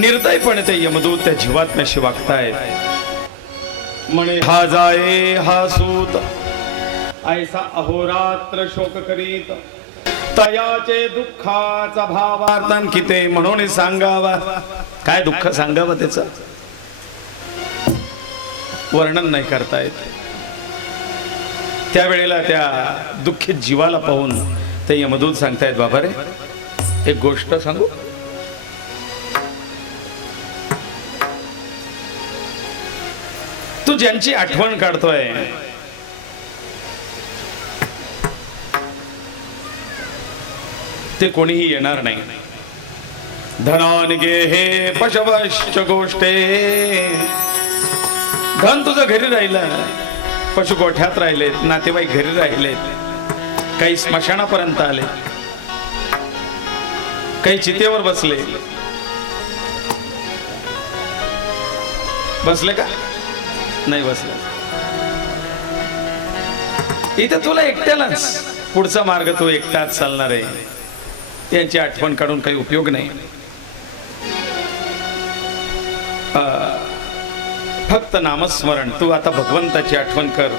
निर्दयपणे ते यमदूत त्या जीवात्म्याशी वागतायत. म्हणे हा जाये हा सूत ऐसा अहोरात्र शोक करीत तयाचे दुःखाचा भावार्थन किते म्हणून सांगावा. काय दुःख सांगावं त्याचं वर्णन नाही करता येत. त्यावेळेला त्या दुःखित जीवाला पाहून ते यमदूत सांगतायत बाबा रे एक गोष्ट सांगू. तू ज्यांची आठवण काढतोय ते कोणीही येणार नाही. धनान गे हे पशवश्च गोष्टे. धन तुझं घरी राहिलं, पशु गोठ्यात राहिलेत, नातेवाईक घरी राहिलेत, काही स्मशानापर्यंत आले, काही चितेवर बसले. बसले का नाही बसले. इथे तुला एकट्यालाच पुढचा मार्ग तू एकटाच चालणार आहे. यांची आठवण काढून काही उपयोग नाही. फक्त नामस्मरण. तू आता भगवंताची आठवण कर.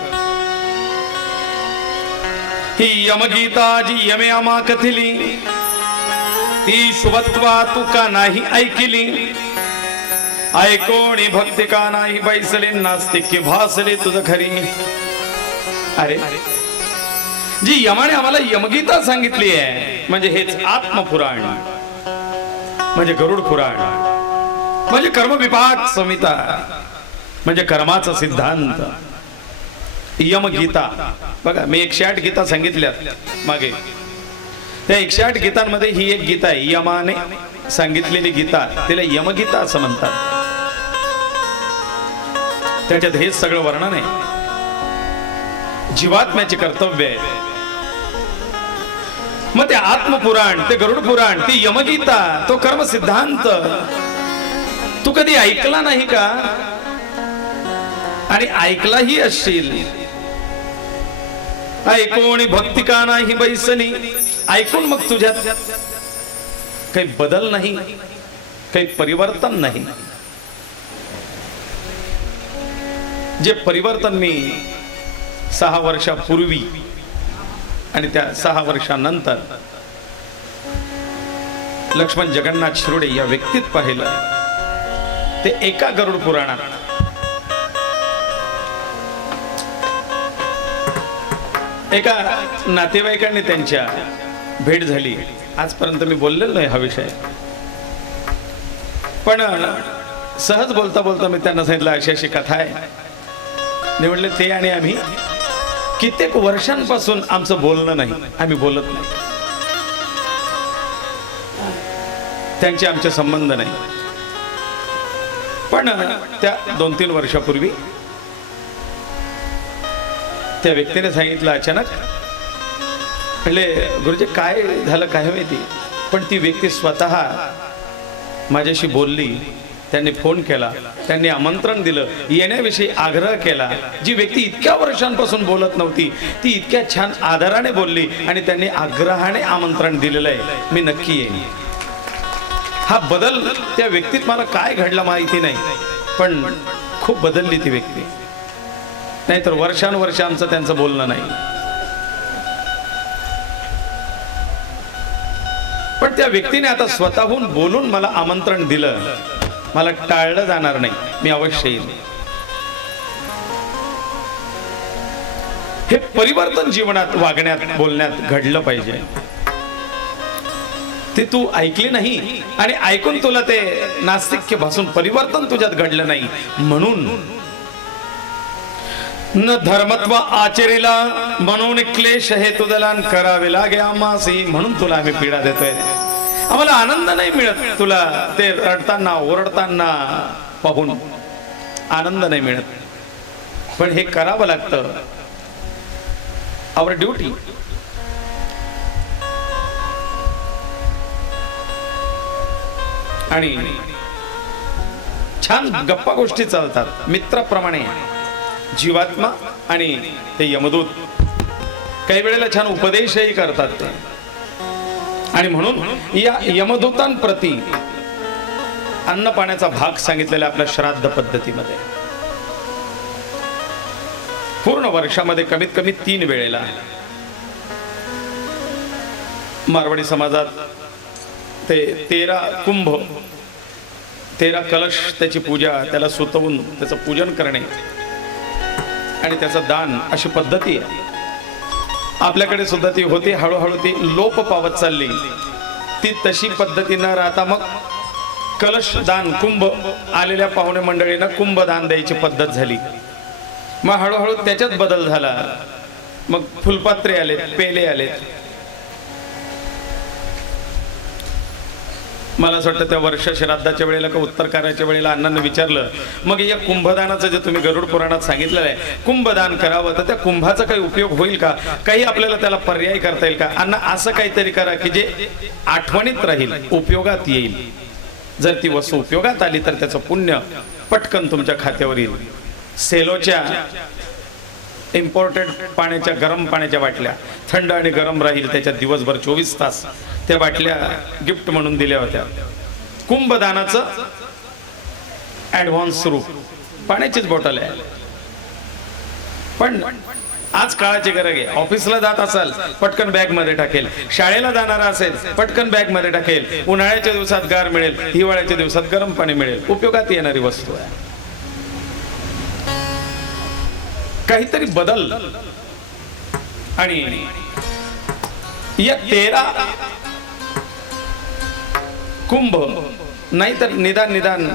ही यमगीता जी यमे आमा कथिली ती शुभत्वा तू का नाही ऐकिली. ऐकोणी भक्ती का नाही बैसले नास्तिक भासले तुझ खरी. अरे जी यमाने आम्हाला यमगीता सांगितली आहे म्हणजे हेच आत्मपुराण, म्हणजे गरुड पुराण, म्हणजे कर्मविभाग संहिता, म्हणजे कर्माचा सिद्धांत. यमगीता बघा मी 108 गीता सांगितल्यात मागे. त्या 108 गीतांमध्ये ही एक गीता आहे. यमाने सांगितलेली गीता तिला यमगीता असं म्हणतात. त्याच्यात हेच सगळं वर्णन आहे. जीवात्म्याचे कर्तव्य आहे. मग ते आत्मपुराण, ते गरुड पुराण, ती यमगीता, तो कर्म सिद्धांत तू कधी ऐकला नाही का? आणि ऐकलाही असशील. ऐकून भक्ती का नाही बैसली. ऐकून मग तुझ्यात काही बदल नाही, काही परिवर्तन नाही. जे परिवर्तन मी 6 वर्षापूर्वी आणि त्या 6 वर्षानंतर लक्ष्मण जगन्नाथ शिरोडे या व्यक्तीत पाहिलं ते एका गरुड पुराणात. एका नातेवाईकांनी त्यांच्या भेट झाली. आजपर्यंत मी बोललेलो नाही हा विषय, पण सहज बोलता बोलता मी त्यांना सांगितलं अशी अशी कथा आहे. निवडले ते आणि आम्ही कित्येक वर्षांपासून आमचं बोलणं नाही, आम्ही बोलत नाही, त्यांचे आमचे संबंध नाही. पण त्या 2-3 वर्षापूर्वी त्या व्यक्तीने सांगितलं अचानक, म्हणजे गुरुजी काय झालं काय माहिती, पण ती व्यक्ती स्वतः माझ्याशी बोलली. त्यांनी फोन केला, त्यांनी आमंत्रण दिलं, येण्याविषयी आग्रह केला. जी व्यक्ती इतक्या वर्षांपासून बोलत नव्हती ती इतक्या छान आदराने बोलली आणि त्यांनी आग्रहाने आमंत्रण दिलेलं आहे. मी नक्की येईन. हा बदल त्या व्यक्तीत मला काय घडला माहिती नाही, पण खूप बदलली ती व्यक्ती. नाहीतर वर्षानुवर्ष आमचं त्यांचं बोलणं नाही. पण त्या व्यक्तीने आता स्वतःहून बोलून मला आमंत्रण दिलं. मला टाळलं जाणार नाही, मी अवश्य येईल. हे परिवर्तन जीवनात, वागण्यात, बोलण्यात घडलं पाहिजे. ते तू ऐकली नाही आणि ऐकून तुला ते नास्तिक्य भासून परिवर्तन तुझ्यात घडलं नाही. म्हणून न धर्मत्व आचरिला म्हणून क्लेश हे तुझला करावे लागे आम्हासी. म्हणून तुला आम्ही पीडा देतोय. आम्हाला आनंद नाही मिळत. तुला ते रडताना ओरडताना पाहून आनंद नाही मिळत, पण हे करावं लागतं. आवर ड्युटी. आणि छान गप्पा गोष्टी चालतात मित्राप्रमाणे. जीवात्मा आणि ते यमदूत काही वेळेला छान उपदेशही करतात ते. आणि म्हणून या यमदूतांप्रती अन्न पाण्याचा भाग सांगितलेला आपल्या श्राद्ध पद्धतीमध्ये. पूर्ण वर्षामध्ये कमीत कमी 3 वेळेला मारवाडी समाजात ते 13 कुंभ 13 कलश त्याची पूजा, त्याला सुतवून त्याचं पूजन करणे आणि त्याचं दान अशी पद्धती आहे. आपल्याकडे सुद्धा ती होती, हळूहळू ती लोप पावत चालली. ती तशी पद्धती न राहता मग कलश दान, कुंभ आलेल्या पाहुणे मंडळींना कुंभ दान द्यायची पद्धत झाली. मग हळूहळू त्याच्यात बदल झाला. मग फुलपात्रे आलेत, पेले आलेत. मला असं वाटतं त्या वर्ष श्राद्धाच्या वेळेला का उत्तर कार्याच्या वेळेला अण्णांना विचारलं, मग या कुंभदानाचं जे तुम्ही गरुड पुराणात सांगितलेलं आहे, कुंभदान करावं तर त्या कुंभाचा काही उपयोग होईल का, काही आपल्याला त्याला पर्याय करता येईल का? अण्णा असं काहीतरी करा की जे आठवणीत राहील, उपयोगात येईल. जर ती वस्तू उपयोगात आली तर त्याचं पुण्य पटकन तुमच्या खात्यावर येईल. सेलोच्या इम्पोर्टेड पाण्याच्या, गरम पाण्याच्या बाटल्या, थंड आणि गरम राहील त्याच्यात दिवसभर 24 तास, त्या बाटल्या गिफ्ट म्हणून दिल्या होत्या. कुंभदानाचं ऍडव्हान्स रूप पाण्याचीच बॉटल आहे. पण आज काळाची गरज आहे. ऑफिसला जात असाल पटकन बॅग मध्ये टाकेल, शाळेला जाणारा असेल पटकन बॅग मध्ये टाकेल. उन्हाळ्याच्या दिवसात गार मिळेल, हिवाळ्याच्या दिवसात गरम पाणी मिळेल. उपयोगात येणारी वस्तू आहे. काहीतरी बदल. आणि या 13 कुंभ नाही तर निदान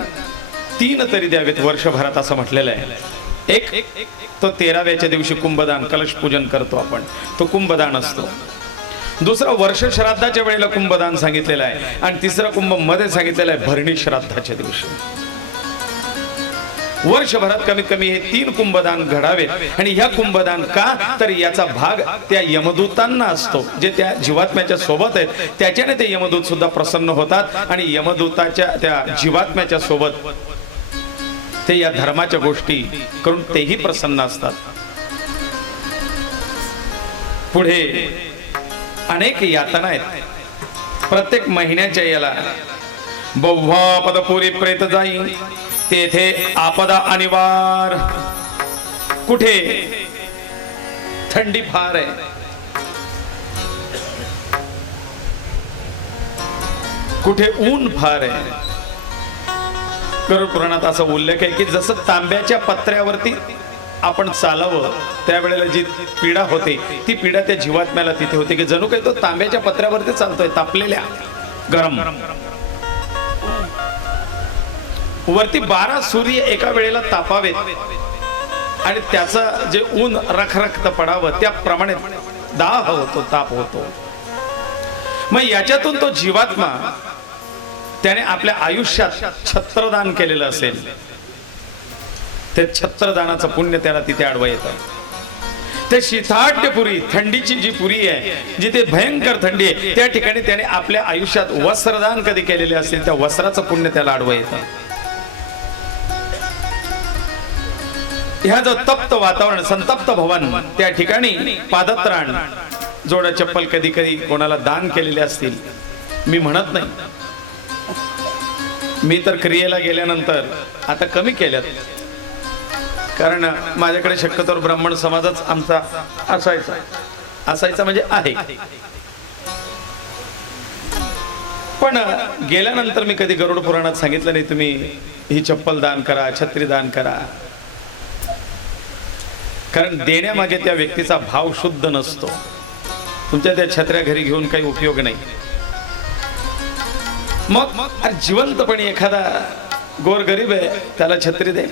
3 तरी द्यावेत वर्षभरात असं म्हटलेलं आहे. एक तो 13व्याच्या दिवशी कुंभदान, कलश पूजन करतो आपण, तो कुंभदान असतो. दुसरा वर्ष श्राद्धाच्या वेळेला कुंभदान सांगितलेलं आहे. आणि तिसरा कुंभ मध्ये सांगितलेलं आहे भरणी श्राद्धाच्या दिवशी. वर्षभरात कमीत कमी हे 3 कुंभदान घडावेत. आणि ह्या कुंभदान का, तर याचा भाग त्या यमदूतांना असतो जे त्या जीवात्म्याच्या सोबत आहेत. त्याच्याने ते यमदूत सुद्धा प्रसन्न होतात आणि यमदूताच्या त्या जीवात्म्याच्या सोबत ते या धर्माच्या गोष्टी करून तेही प्रसन्न असतात. पुढे अनेक यातना आहेत. प्रत्येक महिन्याच्या याला बव्हा पदपुरी प्रेत जाई, तेथे आपदा अनिवार. कुठे थंडी फार आहे, कुठे ऊन फार आहे. गरुड पुराणात असा उल्लेख आहे की जसं तांब्याच्या पत्र्यावरती आपण चालावं त्यावेळेला जी पीडा होते ती पीडा त्या जीवात्म्याला तिथे होते की जणू काही तो तांब्याच्या पत्र्यावरती चालतोय, तापलेल्या गरम. वरती 12 सूर्य एका वेळेला तापावेत आणि त्याचं जे ऊन रखरखत पडावं त्याप्रमाणे दाह होतो, ताप होतो. मग याच्यातून तो जीवात्मा त्याने आपल्या आयुष्यात छत्रदान केलेलं असेल, ते छत्रदानाचं पुण्य त्याला तिथे आडवं येतं. ते शीताट्यपुरी, थंडीची जी पुरी आहे जिथे भयंकर थंडी आहे, त्या ठिकाणी त्याने आपल्या आयुष्यात वस्त्रदान कधी केलेले असेल त्या वस्त्राचं पुण्य त्याला आडवं येतं. ह्या जो तप्त वातावरण, संतप्त भवन, त्या ठिकाणी पादत्राण, जोडा चप्पल कधी कधी कोणाला दान केलेले असतील. मी म्हणत नाही, मी तर क्रियेला गेल्यानंतर आता कमी केल्यात, कारण माझ्याकडे शक्यतोवर ब्राह्मण समाजच आमचा असायचा म्हणजे आहे. पण गेल्यानंतर मी कधी गरुड पुराणात सांगितलं नाही तुम्ही ही चप्पल दान करा, छत्री दान करा. कारण देण्यामागे त्या व्यक्तीचा भाव शुद्ध नसतो. तुमच्या त्या छत्र्या घरी घेऊन काही उपयोग नाही. मग जिवंतपणे एखादा गोरगरीब आहे त्याला छत्री दे.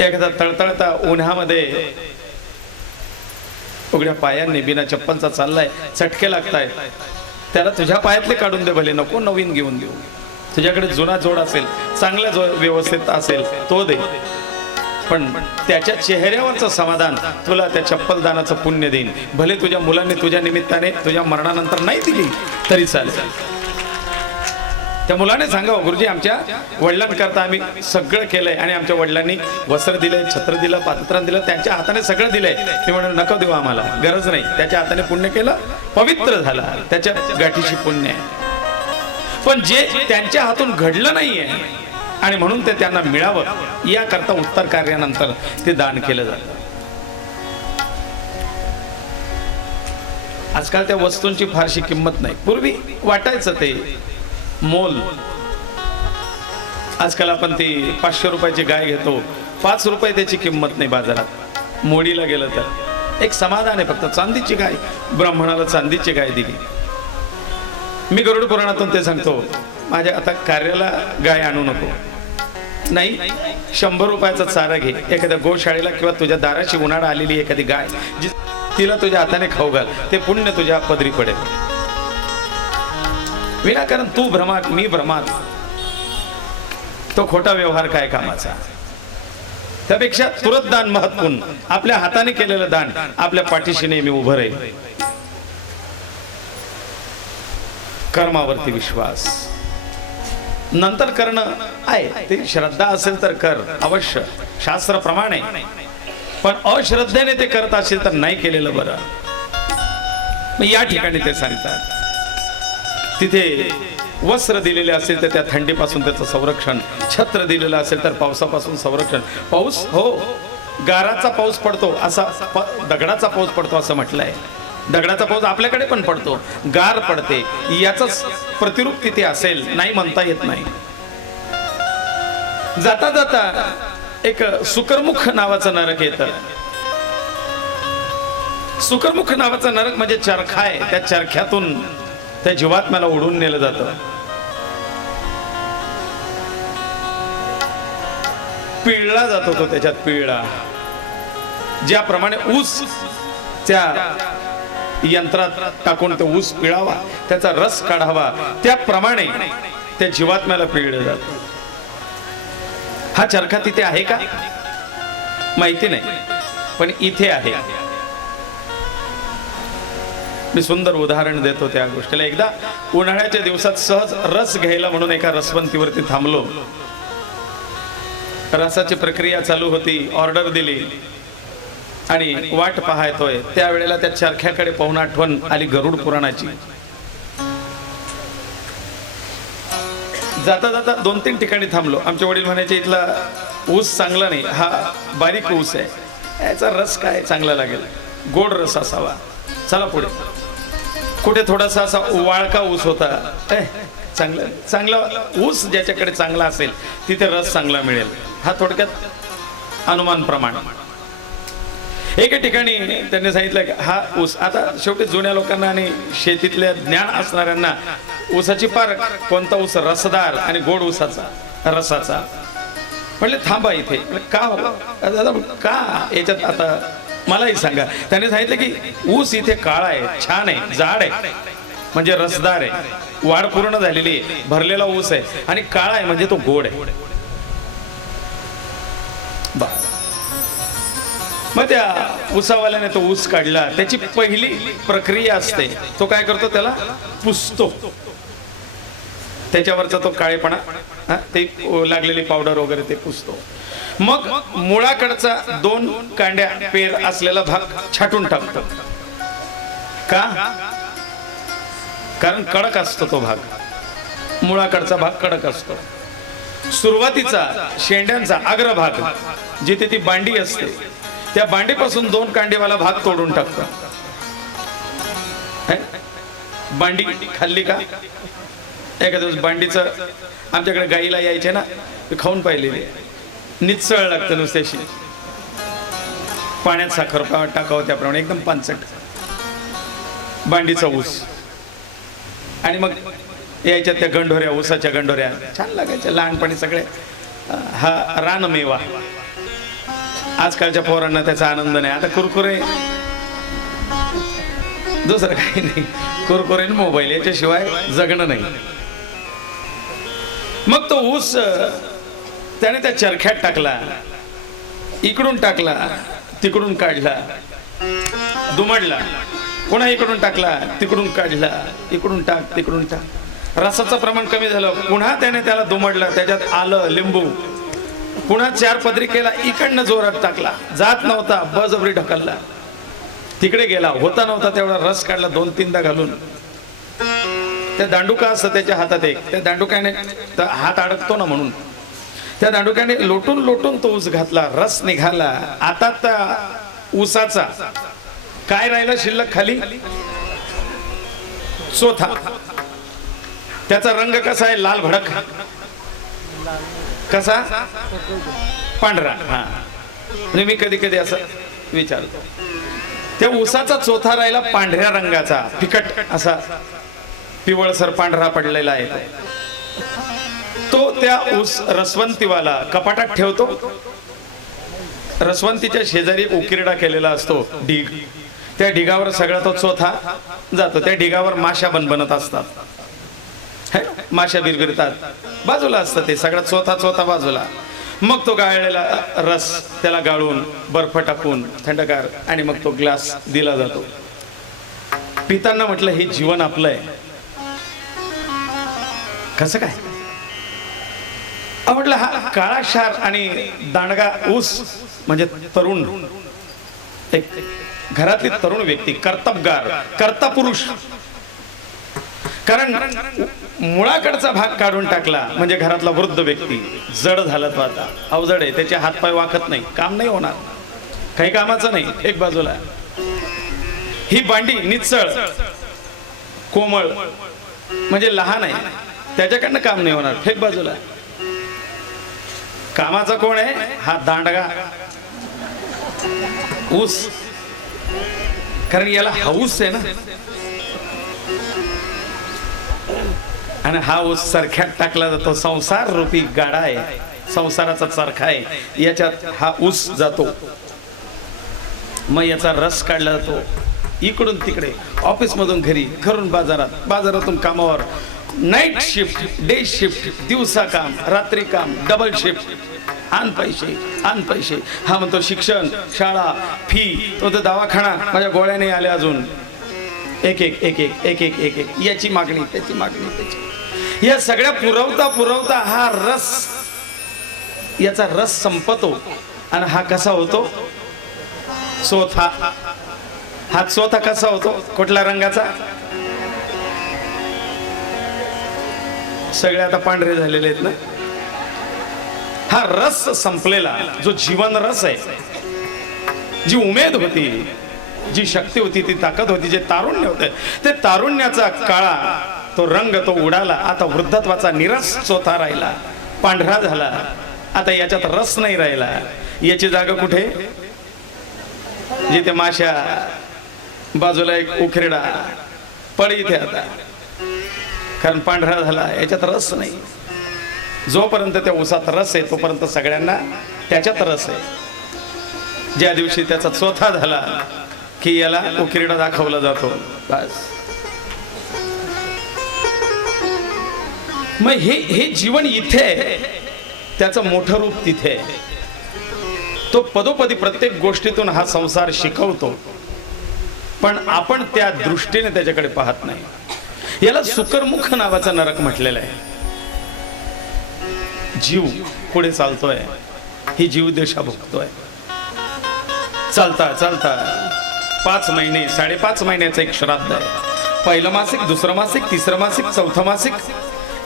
एखादा तळतळता उन्हामध्ये उघड्या पायांनी बिना चप्पलचा चाललाय, चटके लागतायत, त्याला तुझ्या पायातले काढून दे, भले नको नवीन घेऊन देऊ. तुझ्याकडे जुना जोड असेल, चांगला जो व्यवस्थित असेल तो दे. पण त्याच्या चेहऱ्यावरचं समाधान तुला त्या चप्पल दानाचं पुण्य देईन. भले तुझ्या मुलांनी तुझ्या निमित्ताने तुझ्या मरणानंतर नाही दिली तरी चालेल. त्या मुलाने सांगावं, गुरुजी आमच्या वडिलांकरता आम्ही सगळं केलंय आणि आमच्या वडिलांनी वस्त्र दिलंय, छत्र दिलं, पादत्राण दिलं, त्यांच्या हाताने सगळं दिलंय. ते म्हणून नको देऊ, आम्हाला गरज नाही. त्याच्या हाताने पुण्य केलं, पवित्र झाला, त्याच्या गाठीशी पुण्य आहे. पण जे त्यांच्या हातून घडलं नाहीये आणि म्हणून ते त्यांना मिळावं याकरता उत्तर कार्यानंतर ते दान केलं जातं. आजकाल त्या वस्तूंची फारशी किंमत नाही. पूर्वी वाटायचं ते मोल. आजकाल आपण ती 500 रुपयाची गाय घेतो, 5 रुपये त्याची किंमत नाही बाजारात. मोडीला गेलं तर एक समाधान आहे. फक्त चांदीची गाय, ब्राह्मणाला चांदीची गाय दिली. मी गरुड पुराणातून ते सांगतो, माझ्या आता कार्याला गाय आणू नको, नाही 100 रुपयाचा चारा घे. एखाद्या गोशाळेला किंवा तुझ्या दाराची उन्हाळा आलेली एखादी गाय जी तिला तुझ्या हाताने खाऊ घाल, ते पुण्य तुझ्या पदरी पडेल. विनाकारण तू भ्रमात मी भ्रमात, तो खोटा व्यवहार काय कामाचा. त्यापेक्षा तुरंत दान महत्वपूर्ण. आपल्या हाताने केलेलं दान आपल्या पाठीशी नेहमी उभं राहील. कर्मावरती विश्वास नंतर करणं आहे, ते श्रद्धा असेल तर कर अवश्य, शास्त्राप्रमाणे. पण अश्रद्धेने ते करत असेल तर नाही केलेलं बरं. या ठिकाणी ते सांगतात, तिथे वस्त्र दिलेले असेल तर त्या थंडीपासून त्याचं संरक्षण, छत्र दिलेलं असेल तर पावसापासून संरक्षण. पाऊस हो, गाराचा पाऊस पडतो असा दगडाचा पाऊस पडतो असं म्हटलंय. दगडाचा पाऊस आपल्याकडे पण पडतो, गार पडते, याच प्रतिरूप तिथे असेल नाही म्हणता येत नाही. जाता जाता एक सुकरमुख नावाचं नरक येतं. सुकरमुख नावाचा नरक म्हणजे चरखा आहे. त्या चरख्यातून त्या जीवात्म्याला ओढून नेलं जातं. पिळला जातो तो, त्याच्यात पिळला. ज्याप्रमाणे ऊस त्या यंत्रात टाकून तो ऊस पिळावा, त्याचा रस काढावा, त्याप्रमाणे त्या जीवात्म्याला पिळलं जातं. हा चरखा तिथे आहे का माहिती नाही, पण इथे आहे. मी सुंदर उदाहरण देतो त्या गोष्टीला. एकदा उन्हाळ्याच्या दिवसात सहज रस घ्यायला म्हणून एका रसवंतीवरती थांबलो. रसाची प्रक्रिया चालू होती, ऑर्डर दिली आणि वाट पाहतोय. त्यावेळेला त्या चरख्याकडे पाहून आठवण आली गरुड पुराणाची. जाता जाता 2-3 ठिकाणी थांबलो. आमचे वडील म्हणायचे, इथला ऊस चांगला नाही, हा बारीक ऊस आहे, याचा रस काय चांगला लागेल, गोड रस असावा, चला पुढे. कुठे थोडासा असा वाळका ऊस होता, चांगला ऊस ज्याच्याकडे चांगला असेल तिथे रस चांगला मिळेल. हा थोडक्यात अनुमान प्रमाण. एके ठिकाणी त्यांनी सांगितलं की हा ऊस. आता शेवटी जुन्या लोकांना आणि शेतीतल्या ज्ञान असणाऱ्यांना ऊसाची पारख, कोणता ऊस रसदार आणि गोड ऊसाचा रसाचा. म्हणले थांबा इथे. का दादा का याच्यात, आता मलाही सांगा. त्याने सांगितलं की ऊस इथे काळा आहे, छान आहे, जाड आहे म्हणजे रसदार आहे, वाढ पूर्ण झालेली आहे, भरलेला ऊस आहे, आणि काळा आहे म्हणजे तो गोड आहे. मग त्या ऊसावाल्याने तो ऊस काढला. त्याची पहिली प्रक्रिया असते, तो काय करतो, त्याला पुसतो. त्याच्यावरचा तो काळेपणा, ते लागलेली पावडर वगैरे ते पुसतो. मग मुळाकडचा 2 कांड्या पेर असलेला भाग छाटून टाकतो. का? कारण कडक असतो तो भाग, मुळाकडचा भाग कडक असतो. सुरुवातीचा शेंड्यांचा अग्रभाग, जिथे ती बांडी असते, त्या बांडीपासून 2 कांडेवाला भाग तोडून टाकतो. बांडी खाल्ली का? एखाद्या दिवस बांडीचं आमच्याकडे गाईला यायचे ना, खाऊन पाहिलेली. निचळ लागतं नुसत्याशी, पाण्यात साखर टाकावं त्याप्रमाणे एकदम पानसट बांडीचा ऊस. आणि मग यायच्या त्या गंडोऱ्या, ऊसाच्या गंडोऱ्या छान लागायच्या लहानपणी सगळे. हा रानमेवा. आजकालच्या पोरांना त्याचा आनंद नाही. आता कुरकुरे, दुसरं काही नाही, कुरकुरे मोबाईल याच्याशिवाय जगणं नाही. मग तो ऊस त्याने त्या चरख्यात टाकला, इकडून टाकला, तिकडून काढला, दुमडला, पुन्हा इकडून टाकला, तिकडून काढला, इकडून टाक, तिकडून टाक. रसाचं प्रमाण कमी झालं, पुन्हा त्याने त्याला दुमडलं, त्याच्यात आलं, लिंबू, पुन्हा 4 पदरी केला, इकडनं जोरात टाकला, जात नव्हता, बळजबरी ढकलला, तिकडे गेला, होता नव्हता तेवढा रस काढला 2-3दा घालून. त्या दांडुका असतं त्याच्या हातात एक, त्या दांडुक्याने हात अडकतो ना म्हणून त्या दांडुक्याने लोटून लोटून तो ऊस घातला, रस निघाला. आता त्या ऊसाचा काय राहिला शिल्लक खाली? चोथा. त्याचा रंग कसा आहे? लाल भडक. कसा? पांढरा. हा, म्हणजे मी कधी कधी असं विचारतो, त्या ऊसाचा चोथा राहिला पांढऱ्या रंगाचा, फिकट असा पिवळसर पांढरा पडलेला आहे. तो त्या ऊस रसवंतीवाला कपाटात ठेवतो. रसवंतीच्या शेजारी उकिरडा केलेला असतो, ढीग. त्या ढिगावर सगळा तो चोथा जातो. त्या ढिगावर माशा बनबनत असतात, माशा बिरबिरतात. बाजूला असतं ते सगळा चोथा चोथा बाजूला. मग तो गाळलेला रस त्याला गाळून बर्फ टाकून थंडगार आणि मग तो ग्लास दिला जातो. पितांना म्हटलं हे जीवन आपलं आहे. कसं काय? म्हटलं हा काळा क्षार आणि दांडगा ऊस म्हणजे तरुण, एक घरातली तरुण व्यक्ती, कर्तबगार, कर्ता पुरुष. कारण मुळाकडचा भाग काढून टाकला म्हणजे घरातला वृद्ध व्यक्ती जड झाला. तो आता अवजड आहे, त्याचे हातपाय वाकत नाही, काम नाही होणार, काही कामाचं नाही. एक बाजूला ही बांडी निचळ कोमळ म्हणजे लहान आहे, त्याच्याकडनं काम नाही होणार, फेक बाजूला. कामाचा कोण आहे? हा दांडगा ऊस. कारण याला हाऊस आहे ना, आणि हा ऊस चरख्यात टाकला जातो. संसार रूपी गाडा आहे, संसाराचा चरखा आहे, याच्यात हा ऊस जातो. मग याचा रस काढला जातो इकडून तिकडे, ऑफिस मधून घरी, घरून बाजारात, बाजारातून कामावर. नाईट शिफ्ट, डे शिफ्ट, दिवसा काम, रात्री काम, डबल शिफ्ट. आण पैसे, आण पैसे. हा म्हणतो शिक्षण, शाळा, फी, तो तर दवाखाना, माझ्या गोळ्या नाही आल्या अजून. एक एक एक एक एक एक एक एक याची मागणी, त्याची मागणी, त्याची. या सगळ्या पुरवता पुरवता हा रस, याचा रस संपतो. आणि हा कसा होतो? चोथा. हा चोथा कसा होतो? कुठल्या रंगाचा? सगळे आता पांढरे झालेले आहेत ना. हा रस संपलेला, जो जीवन रस आहे, जी उमेद होती, जी शक्ती होती, ती ताकद होती, जे तारुण्य होते, ते तारुण्याचा काळा तो रंग तो उडाला. आता वृद्धत्वाचा निरस चोथा राहिला, पांढरा झाला. आता याच्यात रस नाही राहिला. याची जागा कुठे? जिथे माशा, बाजूला एक उखरेडा, पड इथे आता. कारण पांढरा झाला, याच्यात रस नाही. जोपर्यंत त्या ऊसात रस आहे तोपर्यंत सगळ्यांना त्याच्यात रस आहे. ज्या दिवशी त्याचा चोथा झाला की याला उकिरडा दाखवला जातो, बस. मग हे जीवन इथे आहे, त्याचं मोठं रूप तिथे आहे. तो पदोपदी प्रत्येक गोष्टीतून हा संसार शिकवतो, पण आपण त्या दृष्टीने त्याच्याकडे पाहत नाही. याला सुकरमुख नावाचा नरक म्हटलेला आहे. जीव पुढे चालतोय, ही जीव दिशा भोगतोय. चालता चालता 5 महिने, 5.5 महिन्याचं एक श्राद्ध आहे. पहिलं मासिक, दुसरं मासिक, तिसरं मासिक, चौथं मासिक.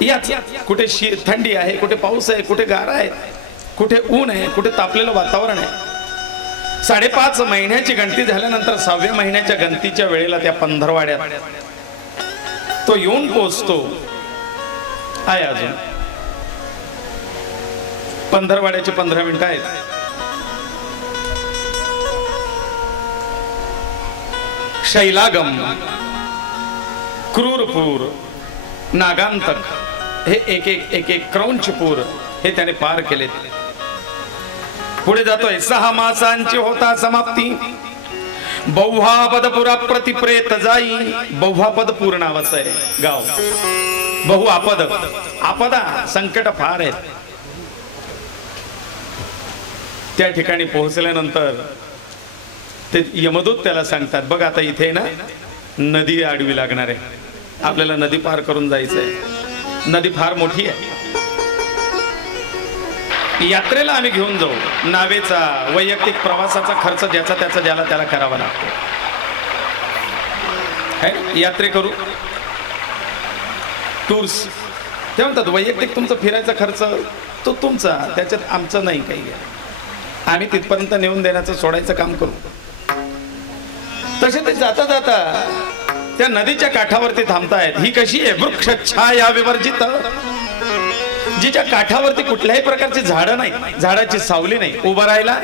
याच कुठे थंडी आहे, कुठे पाऊस आहे, कुठे गारा आहे, कुठे ऊन आहे, कुठे तापलेलं वातावरण आहे. 5.5 महिन्याची गणती झाल्यानंतर 6व्या महिन्याच्या गणतीच्या वेळेला त्या पंधरवाड्यात तो येऊन पोहोचतो आहे. अजून पंधरवाड्याचे 15 मिनिटं आहेत. शैलागम, क्रूरपूर, नागांतक, हे एक एक एक एक क्रौंचपूर हे त्याने पार केले. पुढे जातोय. 6 मासांची होता समाप्ती, बहुआपदपुरा प्रतिप्रेत जाई. बहुआपदपूर नावाचं आहे गाव. बहुआपद, आपदा, संकट फार आहेत. त्या ठिकाणी पोहोचल्यानंतर ते यमदूत त्याला सांगतात, बघ आता इथे ना नदी आडवी लागणार आहे, आपल्याला नदी पार करून जायचंय. नदी फार मोठी आहे, यात्रेला आम्ही घेऊन जाऊ. नावेचा, वैयक्तिक प्रवासाचा खर्च ज्याचा त्याचा ज्याला त्याला करावा लागतो. यात्रे करू. टूर्स ते म्हणतात वैयक्तिक तुमचं फिरायचा खर्च तो तुमचा, त्याच्यात आमचं नाही काही आहे. आम्ही तिथपर्यंत नेऊन देण्याचं सोडायचं काम करू. तसे ते जाता जाता त्या नदीच्या काठावरती थांबतायत. ही कशी आहे? वृक्ष छाया विवर्जित, जिच्या काठावरती कुठल्याही प्रकारची झाडं नाही, झाडाची सावली नाही, उभं राहायला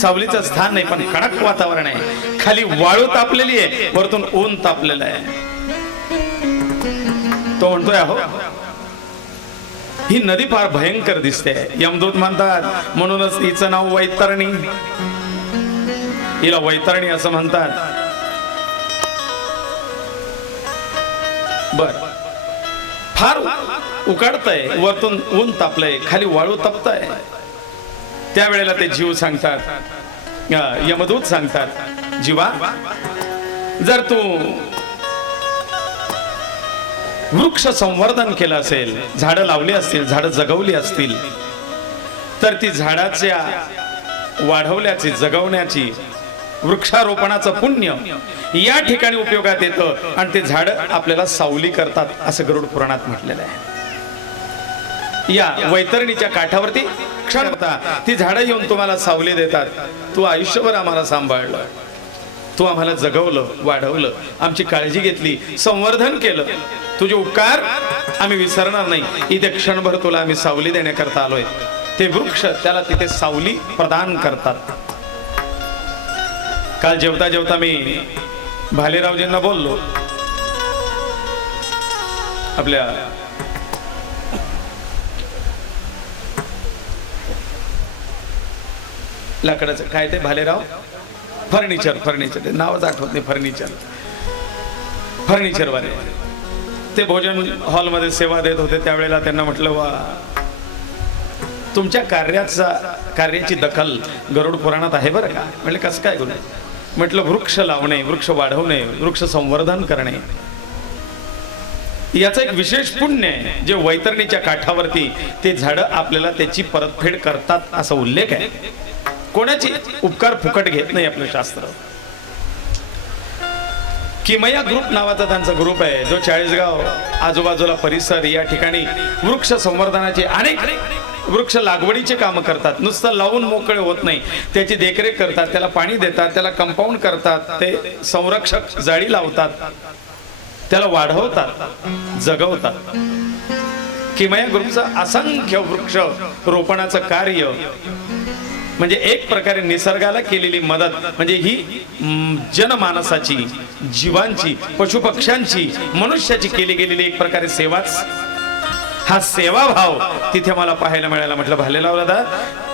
सावलीचं स्थान नाही, पण कडक वातावरण आहे. खाली वाळू तापलेली आहे, वरतून ऊन तापलेलं आहे. तो म्हणतोय अहो ही नदी फार भयंकर दिसते. यमदूत म्हणतात म्हणूनच हिचं नाव वैतरणी, हिला वैतरणी असं म्हणतात. बर, फार उकाडतंय, वरतून ऊन तापलंय, खाली वाळू तपतंय. त्यावेळेला ते जीव सांगतात, यमदूत सांगतात, जीवा जर तू वृक्ष संवर्धन केलं असेल, झाडं लावली असतील, झाडं जगवली असतील, तर ती झाडाच्या वाढवल्याची, जगवण्याची, वृक्षारोपणाचं पुण्य या ठिकाणी उपयोगात येतं आणि ते झाड आपल्याला सावली करतात असं गरुड पुराणात म्हटलेलं आहे. या वैतरणीच्या काठावरती क्षण होता, ती झाडं येऊन तुम्हाला सावली देतात. तू आयुष्यभर आम्हाला सांभाळलं, तू आम्हाला जगवलं, वाढवलं, आमची काळजी घेतली, संवर्धन केलं. तुझे उपकार आम्ही विसरणार नाही. इथे क्षणभर तुला आम्ही सावली देण्याकरता आलोय. ते वृक्ष त्याला तिथे सावली प्रदान करतात. काल जेवता जेवता मी भालेरावजींना बोललो, आपल्या लाकडाचं काय ते भालेराव फर्निचर ते नावच आठवत नाही. फर्निचर वाले ते भोजन हॉलमध्ये सेवा देत होते. त्यावेळेला त्यांना म्हटलं, वा तुमच्या कार्याची दखल गरुड पुराणात आहे बरं का. म्हणजे कसं काय गुरु? म्हटलं वृक्ष लावणे, वृक्ष वाढवणे, वृक्ष संवर्धन करणे याचं एक विशेष पुण्य आहे, जे वैतरणीच्या काठावरती ते झाडं आपल्याला त्याची परतफेड करतात असा उल्लेख आहे. कोणाची उपकार फुकट घेत नाही आपलं शास्त्र. किमया ग्रुप नावाचा त्यांचा ग्रुप आहे, जो 40गाव आजूबाजूला परिसर या ठिकाणी वृक्ष संवर्धनाचे अनेक वृक्ष लागवडीचे काम करतात. नुसतं लावून मोकळे होत नाही, त्याची देखरेख करतात, त्याला पाणी देतात, त्याला कंपाऊंड करतात, ते संरक्षक जाळी लावतात, त्याला वाढवतात, जगवतात. किमया ग्रुपचं असंख्य वृक्ष रोपणाचं कार्य म्हणजे एक प्रकारे निसर्गाला केलेली मदत, म्हणजे ही जनमानसाची, जीवांची, पशुपक्ष्यांची, मनुष्याची केली गेलेली एक प्रकारे सेवाच. हा सेवाभाव तिथे मला पाहायला मिळाला. म्हटलं भालेराव दादा,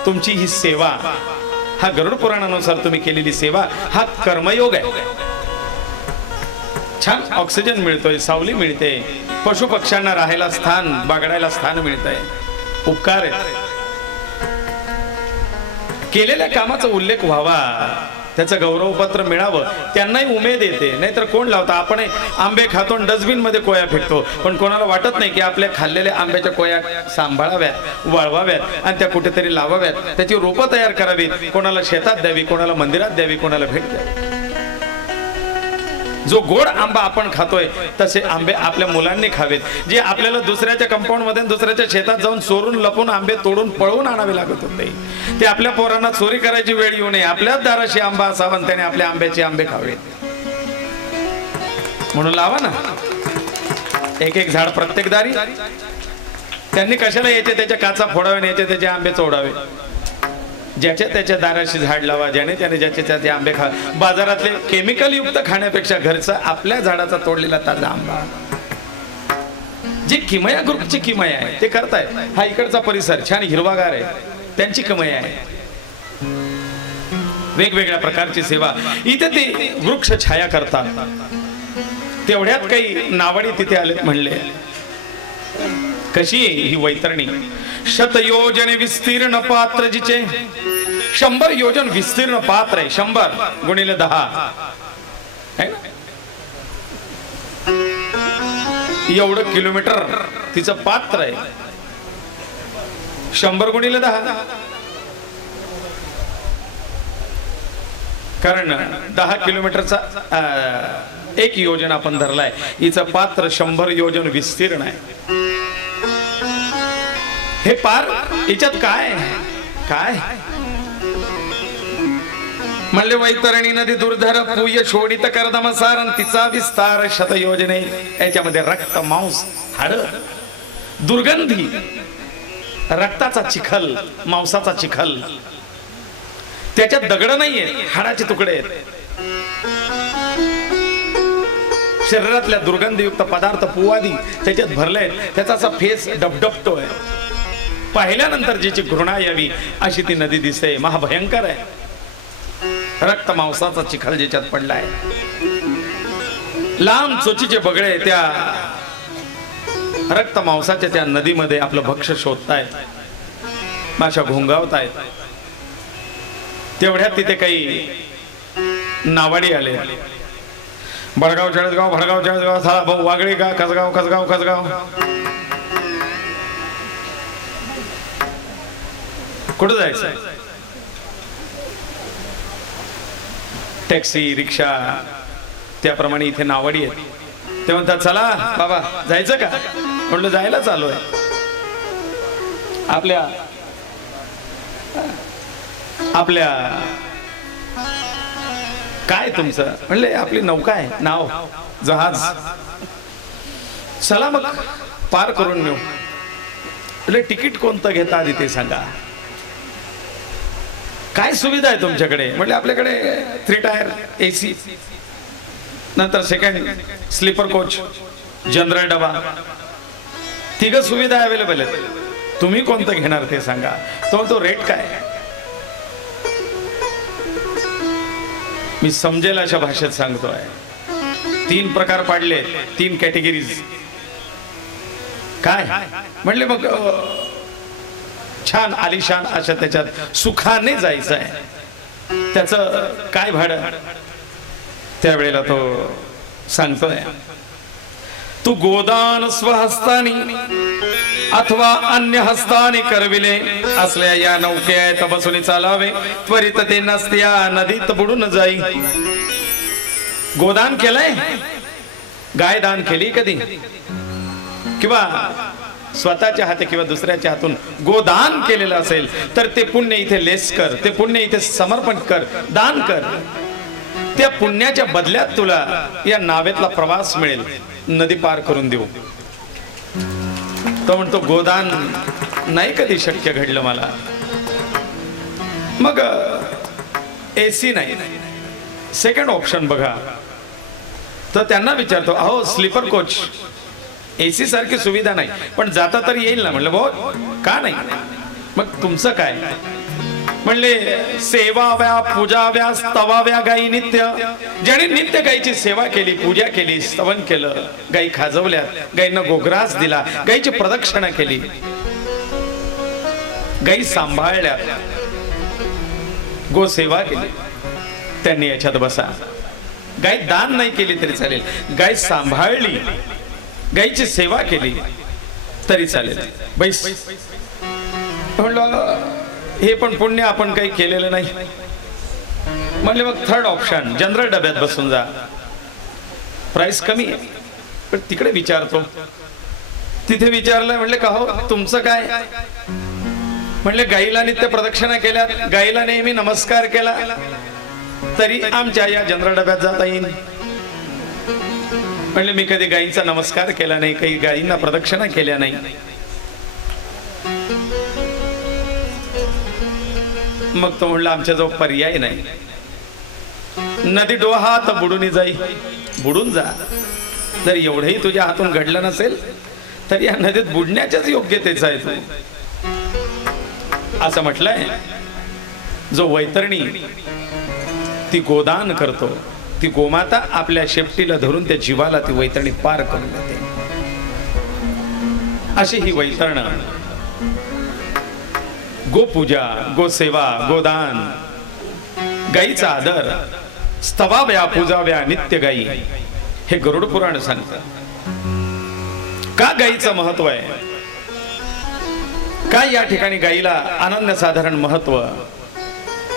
तुमची ही सेवा, हा गरुड पुराणानुसार तुम्ही केलेली सेवा, हा कर्मयोग आहे. छान ऑक्सिजन मिळतोय, सावली मिळते, पशुपक्ष्यांना राहायला स्थान, बागडायला स्थान मिळतंय, उपकार आहे. केलेल्या कामाचा उल्लेख व्हावा, त्याचं गौरवपत्र मिळावं, त्यांनाही उमेद येते. नाहीतर कोण लावता? आपण आंबे खातो, डस्टबिन मध्ये कोया फेकतो, पण कोणाला वाटत नाही की आपल्या खाल्लेल्या आंब्याच्या कोया सांभाळाव्यात, वाळवाव्यात आणि त्या कुठेतरी लावाव्यात, त्याची रोपं तयार करावीत, कोणाला शेतात द्यावी, कोणाला मंदिरात द्यावी, कोणाला भेट द्यावी. जो गोड आंबा आपण खातोय तसे आंबे आपल्या मुलांनी खावेत, जे आपल्याला दुसऱ्याच्या कंपाऊंड मध्ये, दुसऱ्याच्या शेतात जाऊन चोरून लपून आंबे तोडून पळवून आणावे लागत होते. ते आपल्या पोरांना चोरी करायची वेळ येऊ नये, आपल्याच दाराशी आंबा असावा, त्याने आपल्या आंब्याचे आंबे खावेत. म्हणून लावा ना एक एक झाड प्रत्येक दारी. त्यांनी कशाला याचे त्याच्या काचा फोडावे, याचे त्याचे आंबे चोडावे. ज्याच्या त्याच्या दाराशी झाड लावा, ज्याने त्याने ज्याचे त्याचे आंबे खा. बाजारातले केमिकल युक्त खाण्यापेक्षा घरचा आपल्या झाडाचा तोडलेला ताजा आंबा. जी किमया ग्रुपची किमया आहे ते करताय. हा इकडचा परिसर छान हिरवागार आहे, त्यांची किमया आहे. वेगवेगळ्या प्रकारची सेवा इथे ते वृक्ष छाया करतात. तेवढ्यात काही नावडी तिथे आलेत म्हणले. कशी ही वैतरणी? शतयोजने विस्तीर्ण पात्र जिचे, 100 योजन विस्तीर्ण पात्र आहे. 100 गुणिले 10 आहे ना, एवढं किलोमीटर तिचं पात्र आहे. 100 गुणिले 10, कारण 10 किलोमीटरचा 1 योजन आपण धरलाय, हिचं पात्र 100 योजन विस्तीर्ण आहे. हे पार हिच्यात काय काय म्हणले, वैतरणी नदी दुर्धर पूय शोणित कर्दमसार, तिचा विस्तार 100 योजने. याच्यामध्ये रक्त, मांस, हाड, दुर्गंधी, रक्ताचा चिखल, मांसाचा चिखल, त्याच्यात दगड नाहीये, हाडाचे तुकडे आहेत. शरीरातल्या दुर्गंधयुक्त पदार्थ पुवादी त्याच्यात भरले, त्याचा असा फेस डबडबतोय. पाहिल्यानंतर जिची घृणा यावी अशी ती नदी दिसते. महाभयंकर आहे. रक्त मांसाचा चिखल ज्याच्यात पडलाय. लांब चोचीचे बगळे त्या रक्त मांसाच्या त्या नदीमध्ये आपलं भक्ष शोधतायत. माशा घोंगावतायत. तेवढ्यात तिथे काही नावाडी आले. बडगाव जळगाव, भडगाव जळगाव, थाळा भाऊ, वागळे का, कसगाव कसगाव कसगाव. कुठं जायचं? टॅक्सी, रिक्षा, त्याप्रमाणे इथे नावाडी आहेत. ते म्हणतात चला बाबा जायचं का? म्हणलं जायला चालू आहे. आपल्या आपल्या काय तुमचं? म्हणले आपली नौका आहे, नाव, जहाज. चला मग पार करून नेऊ. म्हणजे तिकीट कोणतं घेता आधी ते सांगा. काय सुविधा आहे तुमच्याकडे? म्हणजे आपल्याकडे 3 टायर AC, नंतर 2nd स्लीपर कोच, जनरल डबा, 3 सुविधा अवेलेबल आहेत. तुम्ही कोणतं घेणार ते सांगा. तो रेट काय? मी समजेल अशा भाषेत सांगतोय. 3 प्रकार पाडले, 3 कॅटेगरीज. काय म्हणले? मग छान आलिशान अशा त्याच्यात सुखाने जायचं आहे. त्याचं काय भाडं? त्यावेळेला तो सांगतोय, तू गोदान स्वहस्तानी अथवा अन्य हस्तानी करविले असल्या या नौकेत बसून चालावे. त्वरित ते नसत्या नदीत बुडून जाई. गोदान केलंय? गाय दान केली कधी? किंवा स्वतःच्या हाती किंवा दुसऱ्याच्या हातून गोदान केलेलं असेल तर ते पुण्य इथे लेस कर, ते पुण्य इथे समर्पण कर, दान कर. त्या पुण्याच्या बदल्यात तुला या नावेतला प्रवास मिळेल, नदी पार करून देऊ. तो म्हणतो गोदान नाही कधी शक्य घडलं मला. मग AC नाही, 2nd ऑप्शन बघा. तर त्यांना विचारतो, अहो स्लीपर कोच, AC सारखी सुविधा नाही पण जाता तर येईल ना. म्हणलं भाऊ का नाही? मग तुमचं काय? म्हणले सेवाव्या, पूजाव्या, स्तवाव्या गायी नित्य. ज्याने नित्य गायीची सेवा केली, पूजा केली, स्तवन केलं, गायी खाजवल्या, गायींना गोग्रास दिला, गायीची प्रदक्षिणा केली, गायी सांभाळल्या, गोसेवा केली, त्यांनी याच्यात बसा. गाय दान नाही केली तरी चालेल, गाय सांभाळली, गायीची सेवा केली तरी चालेल. बैस. म्हणलं हे पण पुण्य आपण काही केलेलं नाही. म्हणले मग 3rd ऑप्शन, जनरल डब्यात बसून जा. प्राइस कमी आहे पण तिकडे विचारतो. तिथे विचारलं, म्हणले का हो तुमचं काय? म्हणले गाईला नित्य प्रदक्षिणा केल्या, गाईला नेहमी नमस्कार केला तरी आमच्या या जनरल डब्यात जाता येईल. म्हणले मी कधी गायीचा नमस्कार केला नाही, काही गायींना प्रदक्षिणा केल्या नाही. मग तो म्हणला आमच्या जो पर्याय नाही. नदी डोहात बुडून जाई. बुडून जा. जर एवढंही तुझ्या हातून घडलं नसेल तर या नदीत बुडण्याच्याच योग्यतेचा आहे तू, असं म्हटलंय. जो वैतरणी ती गोदान करतो, ती गोमाता आपल्या शेपटीला धरून त्या जीवाला ती वैतरणी पार करून देते. अशी ही वैतरण. गोपूजा, गोसेवा, गोदान, गाईचा आदर, स्तवाव्या, पूजाव्या नित्य गाई, हे गरुड पुराण सांगतं. का गाईचं महत्व आहे? काय या ठिकाणी गाईला अनन्यसाधारण महत्व?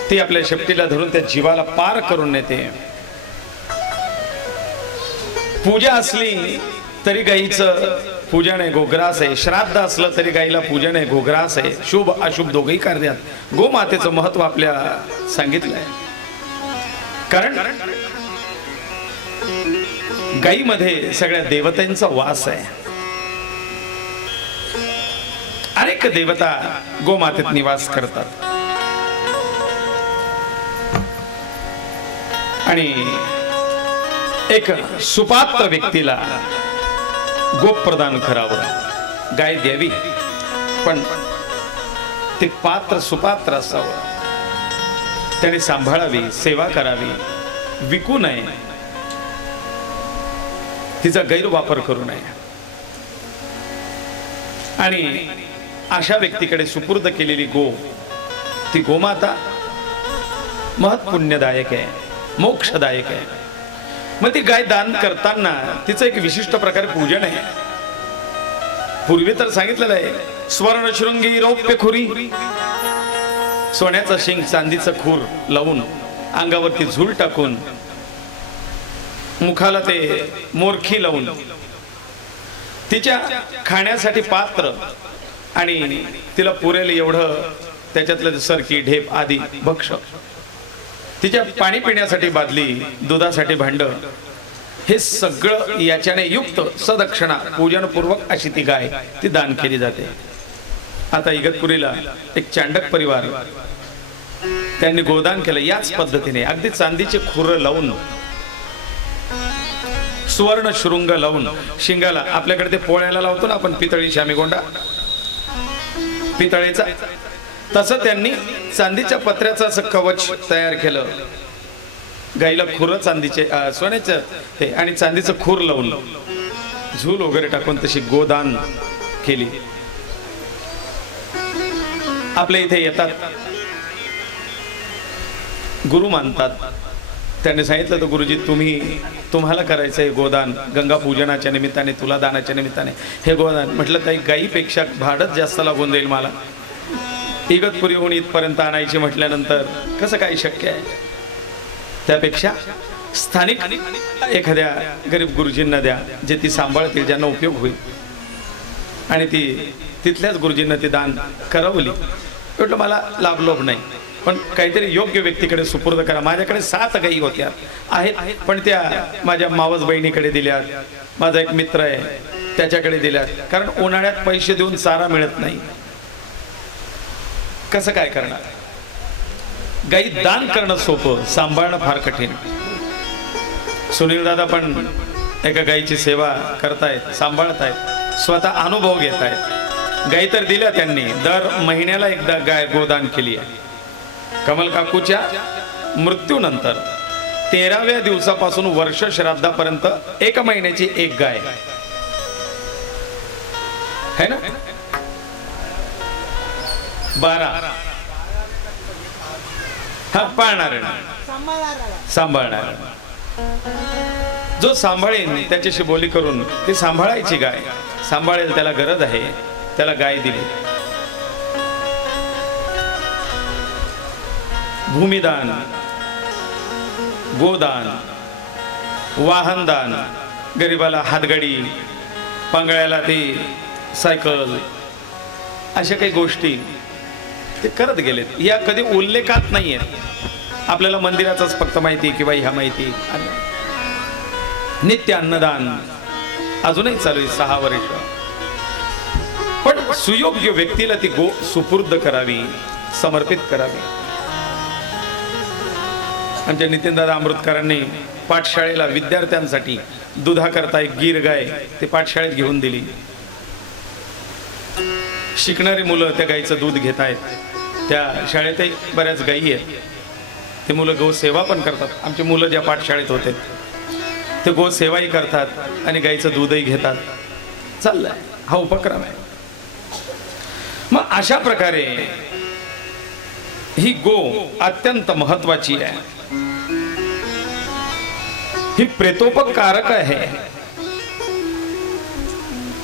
ती आपल्या शेपटीला धरून त्या जीवाला पार करून नेते. पूजा असली तरी गाईचं पूजन आहे, गोग्रास आहे. श्राद्ध असलं तरी गाईला पूजन आहे, गोग्रास आहे. शुभ अशुभ दोघही कार्यात गोमातेचं महत्व आपल्या सांगितलं आहे. कारण गाईमध्ये सगळ्या देवतांचा वास आहे. अनेक देवता गोमातेत निवास करतात. आणि एक सुपात्र व्यक्तीला गोप प्रदान करावं, गाय द्यावी, पण ते पात्र सुपात्र असावं. त्याने सांभाळावी, सेवा करावी, विकू नये, तिचा गैरवापर करू नये. आणि अशा व्यक्तीकडे सुपूर्द केलेली गो, ती गोमाता महत्पुण्यदायक आहे, मोक्षदायक आहे. मग ती गाय दान करताना तिचं एक विशिष्ट प्रकारे पूजन आहे. पूर्वी तर सांगितलेलं आहे, स्वर्णशृंगी रौप्य खुरी, सोन्याचं शिंग चांदीचं खूर लावून, अंगावरती झूल टाकून, मुखाला ते मोरखी लावून, तिच्या खाण्यासाठी पात्र आणि तिला पुरेल एवढं त्याच्यातलं सरकी, ढेप आदी भक्ष, तिच्या पाणी पिण्यासाठी बादली, दुधासाठी भांड, हे सगळं याच्याने युक्त सदक्षिणा पूजनपूर्वक अशी ती गाय ती दान केली जाते. आता इगतपुरीला एक चांडक परिवार, त्यांनी गोदान केलं याच पद्धतीने. अगदी चांदीचे खुर लावून, सुवर्ण शृंग लावून, शिंगाला आपल्याकडे ते पोळ्याला लावतो ना आपण पितळी शामीगोंडा पितळेचा, तसं त्यांनी चांदीच्या पत्र्याचं असं कवच तयार केलं. गाईला खुर चांदीचे सोन्याचं हे आणि चांदीचं खूर लावून, झूल वगैरे टाकून तशी गोदान केली. आपल्या इथे येतात, गुरु मानतात. त्यांनी सांगितलं तर गुरुजी तुम्हाला करायचं आहे गोदान, गंगा पूजनाच्या निमित्ताने, तुला दानाच्या निमित्ताने हे गोदान. म्हटलं ताई, गाईपेक्षा भाडच जास्त लागून जाईल मला. इगतपुरीहून इथपर्यंत आणायची म्हटल्यानंतर कसं काही शक्य आहे. त्यापेक्षा स्थानिक एखाद्या गरीब गुरुजींना द्या, जे ती सांभाळतील, ज्यांना उपयोग होईल. आणि ती तिथल्याच गुरुजींना ती दान करवली. म्हटलं मला लाभ लोभ नाही, पण काहीतरी योग्य व्यक्तीकडे सुपूर्द करा. माझ्याकडे 7 गायी होत्या आहेत, पण त्या माझ्या मावस बहिणीकडे दिल्यात, माझा एक मित्र आहे त्याच्याकडे दिल्यात. कारण उन्हाळ्यात पैसे देऊन चारा मिळत नाही, कसं काय करणार. गाई दान करणं सोपं, सांभाळणं फार कठीण. सुनील दादा पण एका गायीची सेवा करतायत, सांभाळतायत, स्वतः अनुभव घेत आहेत. गाई तर दिल्या त्यांनी, दर महिन्याला एकदा गाय गोदान केली आहे. कमल काकूच्या मृत्यूनंतर 13व्या दिवसापासून वर्ष श्राद्धापर्यंत 1 महिन्याची एक गाय है ना, 12 हा पाळणार, सांभाळणार. जो सांभाळेन त्याच्याशी बोली करून ती सांभाळायची गाय, सांभाळेल, त्याला गरज आहे, त्याला गाय दिली. भूमिदान, गोदान, वाहनदान, गरीबाला हातगाडी, पांगळ्याला ती सायकल, अशा काही गोष्टी ते करत गेलेत. या कधी उल्लेखात नाही आहेत. आपल्याला मंदिराचाच फक्त माहिती किंवा ह्या माहिती. नित्य अन्नदान अजूनही चालू आहे 6 वर्ष. पण सुयोग्य व्यक्तीला ती गो सुपूर्द करावी, समर्पित करावी. आमच्या नितीनदादा अमृतकरांनी पाठशाळेला विद्यार्थ्यांसाठी दुधाकरता एक गीर गाय ते पाठशाळेत घेऊन दिली. शिकणारी मुलं त्या गाईचं दूध घेत आहेत. त्या शाळेतही बऱ्याच गायी आहेत. ते मुलं गोसेवा पण करतात. आमची मुलं ज्या पाठशाळेत होते ते गोसेवाही करतात आणि गाईचं दूधही घेतात. चाललंय, हा उपक्रम आहे. मग अशा प्रकारे ही गो अत्यंत महत्वाची आहे. ही प्रेतोपकारक आहे.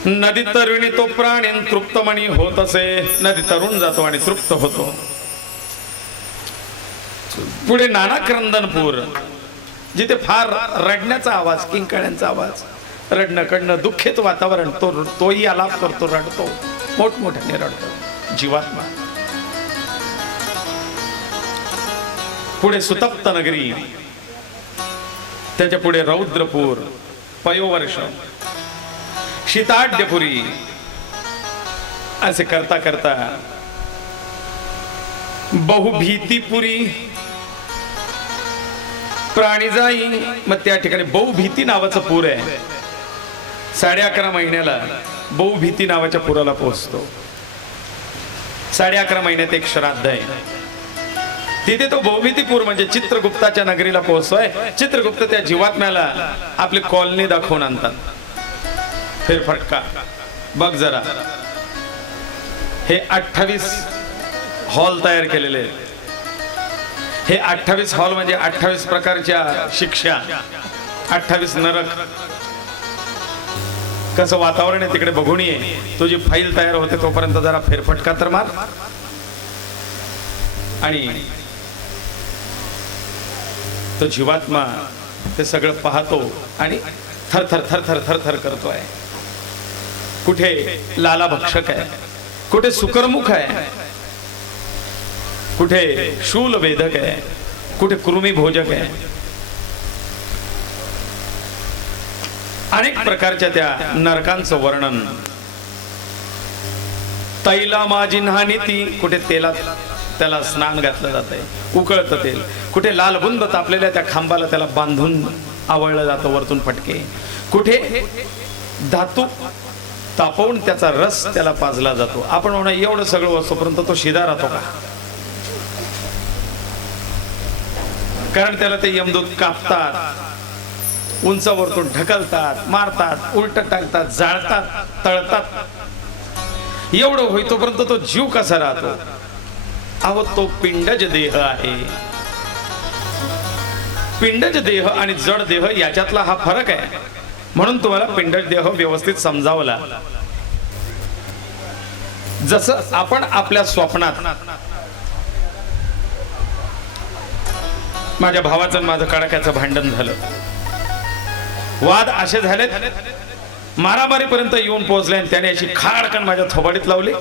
नदी तरुणी तो प्राणी तृप्तमणी होत असे. नदी तरुण जातो आणि तृप्त होतो. पुढे नाना क्रंदनपूर जिथे फार रडण्याचा आवाज, किंकाळ्यांचा आवाज, रडणं कडणं दुःखित वातावरण, तोही आलाप करतो, रडतो, मोठमोठ्याने रडतो जीवात्मा. पुढे सुतप्त नगरी, त्याच्या पुढे रौद्रपूर, पयोवर्ष, शीताढ्यपुरी. असे करता करता बहुभीतीपुरी प्राणीजाई. मग त्या ठिकाणी बहुभीती नावाचं पूर आहे. 11.5 महिन्याला बहुभीती नावाच्या पुराला पोहोचतो. 11.5 महिन्यात एक श्राद्ध आहे. तिथे तो बहुभीतीपूर म्हणजे चित्रगुप्ताच्या नगरीला पोहोचतोय. चित्रगुप्त त्या जीवात्म्याला आपली कॉलनी दाखवून आणतात. फेरफटका बघ जरा, हे 28 हॉल तयार केलेले आहेत. हे 28 हॉल म्हणजे 28 प्रकारच्या शिक्षा, 28 नरक. कसं वातावरण आहे तिकडे बघून ये. तुझी फाईल तयार होते तोपर्यंत जरा फेरफटका तर मार. आणि तो जीवात्मा ते सगळं पाहतो आणि थरथर थरथर थरथर करतोय. कुठे लाला भक्षक आहे, कुठे सुकरमुख आहे, कुठे शूल वेधक आहे, कुठे कृमी भोजक आहे. अनेक प्रकारच्या त्या नरकांचं वर्णन. तैला माजिन्हानी ती, कुठे तेलात त्याला स्नान घातलं जात आहे, उकळतं तेल. कुठे लाल बुंद तापलेल्या त्या खांबाला त्याला बांधून आवळलं जातं वरतून फटके. कुठे धातू तापवून त्याचा रस त्याला पाजला जातो. आपण म्हणा एवढं सगळं वस्तूपर्यंत तो शिदा राहतो का? कारण त्याला ते यमदूत कापतात, उंचावरतून ढकलतात, मारतात, उलट टाकतात, जाळतात, तळतात. एवढं होई तोपर्यंत तो जीव कसा राहतो? अहो तो पिंडज देह आहे. पिंडज देह आणि जड देह याच्यातला हा फरक आहे. म्हणून तुम्हाला पिंडज देह व्यवस्थित समजावला. जसं आपण आपल्या स्वप्नात, माझ्या भावाचं माझं कडाक्याचं भांडण झालं, वाद असे झाले, मारामारीपर्यंत येऊन पोहोचले आणि त्याने अशी खाडकन माझ्या थोबाडीत लावली.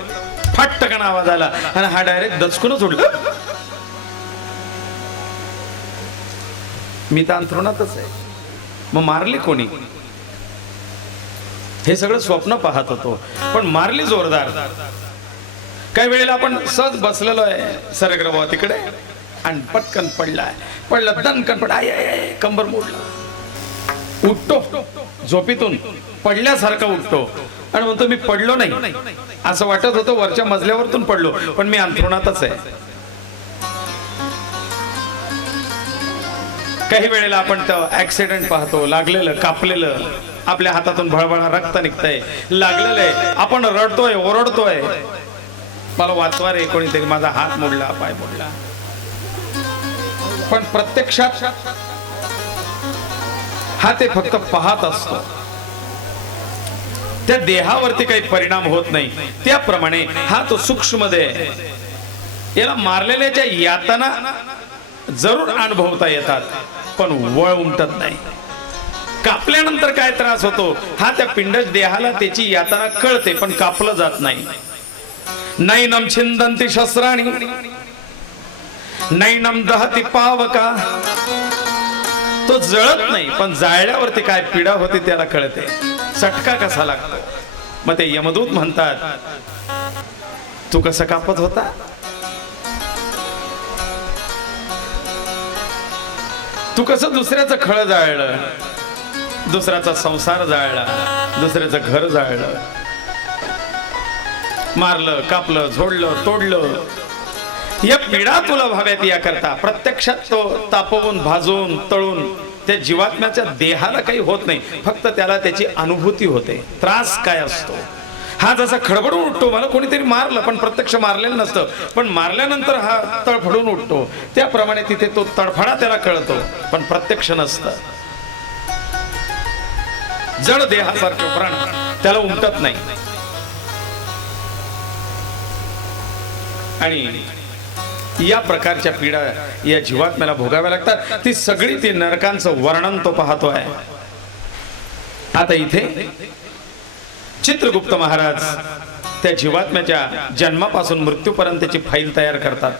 फटकन आवाज आला आणि हा डायरेक्ट दचकूनच उडला. मी तर अंथरुणातच आहे. मग मारली कोणी? हे सगळं स्वप्न पाहत होतो, पण मारली जोरदार. काही वेळेला आपण सहज बसलेलो आहे सरग्रह तिकडे आणि पटकन पडला दणकन पड, आय कंबर मोडला. उठतो झोपेतून, पडल्यासारखा उठतो आणि म्हणतो मी पडलो नाही. असं वाटत होतं वरच्या मजल्यावरतून पडलो, पण मी अंथरुणातच आहे. काही वेळेला आपण ऍक्सिडेंट पाहतो, लागलेलं, कापलेलं, आपल्या हातातून भळभळा रक्त निघतंय, लागलेलं आहे, आपण रडतोय, ओरडतोय, मला वाचवा रे कोणीतरी, माझा हात मोडला, पाय मोडला. पण प्रत्यक्षात हा ते फक्त पाहत असतो. त्या देहावरती काही परिणाम होत नाही. त्याप्रमाणे हा तो सूक्ष्म देह, याला मारलेल्याच्या यातना जरूर अनुभवता येतात, पण वळ उमटत नाही. कापल्यानंतर काय त्रास होतो हा त्या पिंडज देहाला त्याची यातना कळते, पण कापलं जात नाही. नैनम छिंदंती शस्त्राणी नैनम दहती पावका. तो जळत नाही, पण जाळल्यावरती काय पीडा होती त्याला कळते, चटका कसा लागतो. मग ते यमदूत म्हणतात, तू कसं कापत होता? तू कसं दुसऱ्याचं खळ जाळलं, दुसऱ्याचा संसार जाळला, दुसऱ्याचं घर जाळलं, मारलं, कापलं, झोडलं, तोडलं. या पीडा तुला व्हाव्यात याकरता प्रत्यक्षात तो तापवून, भाजून, तळून त्या जीवात्म्याच्या देहाला काही होत नाही, फक्त त्याला त्याची अनुभूती होते. त्रास काय असतो हा जसा खडबडून उठतो, मला कोणीतरी मारलं पण प्रत्यक्ष मारलेलं नसतं, पण मारल्यानंतर हा तडफडून उठतो, त्याप्रमाणे तिथे तो तडफडा त्याला कळतो, पण प्रत्यक्ष नसतं. जड देहासारखे प्राण त्याला उमटत नाही. आणि या प्रकारच्या पीडा या जीवात्म्याला भोगाव्या लागतात. ती सगळी ती नरकांचं वर्णन तो पाहतोय. आता इथे चित्रगुप्त महाराज त्या जीवात्म्याच्या जन्मापासून मृत्यूपर्यंतची फाईल तयार करतात.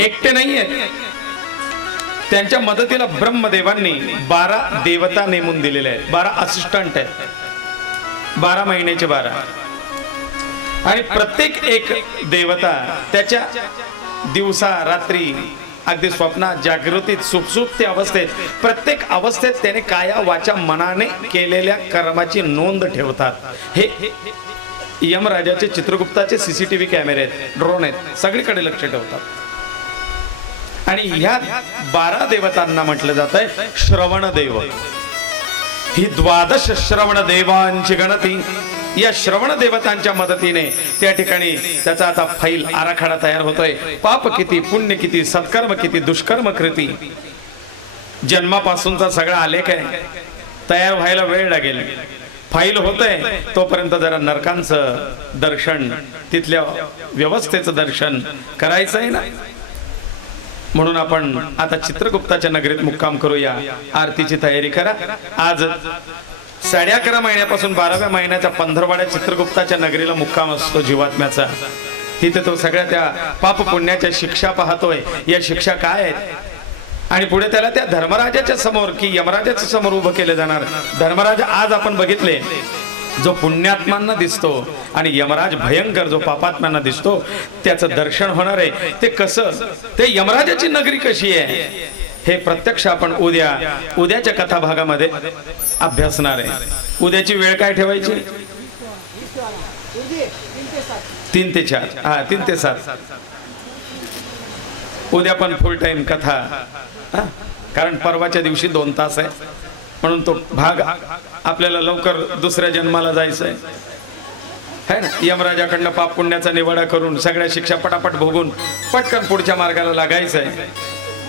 एकटे नाहीये, त्यांच्या मदतीला ब्रह्मदेवांनी 12 देवता नेमून दिलेले आहेत. 12 असिस्टंट आहेत, 12 महिन्याचे 12. आणि प्रत्येक एक देवता त्याच्या दिवसा रात्री अगदी स्वप्नात जागृतीत सुप्त अवस्थेत प्रत्येक अवस्थेत त्याने काया वाचा मनाने केलेल्या कर्माची नोंद ठेवतात. हे यमराजाचे चित्रगुप्ताचे सीसीटीव्ही कॅमेरे आहेत, ड्रोन आहेत, सगळीकडे लक्ष ठेवतात. आणि ह्या 12 देवतांना म्हटलं जात आहे श्रवणदेव. ही 12 श्रवणदेवांची गणती या श्रवण देवतांच्या मदतीने त्या ठिकाणी त्याचा आता फाईल आराखडा तयार होतोय. पाप किती, पुण्य किती, सत्कर्म किती, दुष्कर्म कृती, जन्मापासूनचा सगळा आलेख आहे. तयार व्हायला वेळ लागेल. फाईल होतंय तोपर्यंत जरा नरकांचं दर्शन, तिथल्या व्यवस्थेचं दर्शन करायचं आहे ना. म्हणून आपण आता चित्रगुप्ताच्या नगरीत मुक्काम करूया. आरतीची तयारी करा. आज 11.5 महिन्यापासून 12व्या महिन्याच्या 15वाड्या चित्रगुप्ताच्या नगरीला मुक्काम असतो जीवात्म्याचा. तिथे तो सगळ्या त्या पाप पुण्याच्या शिक्षा पाहतोय. या शिक्षा काय आहेत आणि पुढे त्याला त्या धर्मराजाच्या समोर की यमराजाच्या समोर उभं केलं जाणार. धर्मराज आज आपण बघितले जो पुण्यात्मांना दिसतो आणि यमराज भयंकर जो पापात्म्यांना दिसतो, त्याचं दर्शन होणार आहे. ते कसं, ते यमराजाची नगरी कशी आहे हे प्रत्यक्ष आपण उद्याच्या कथा भागामध्ये अभ्यासणार आहे. उद्याची वेळ काय ठेवायची? 3 ते 4. हा, 3 ते 7. उद्या पण फुल टाइम कथा, कारण परवाच्या दिवशी 2 तास आहे. म्हणून तो भाग आपल्याला लवकर दुसऱ्या जन्माला जायचं आहे ना. यमराजाकडनं पाप पुण्याचा निवाडा करून सगळ्या शिक्षा पटापट भोगून पटकन पुढच्या मार्गाला लागायचं आहे.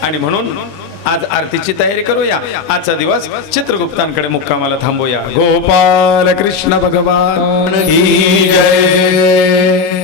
आणि म्हणून आज आरतीची तयारी करूया. आजचा दिवस चित्रगुप्तांकडे मुक्कामाला थांबूया. गोपाल कृष्ण भगवान की जय.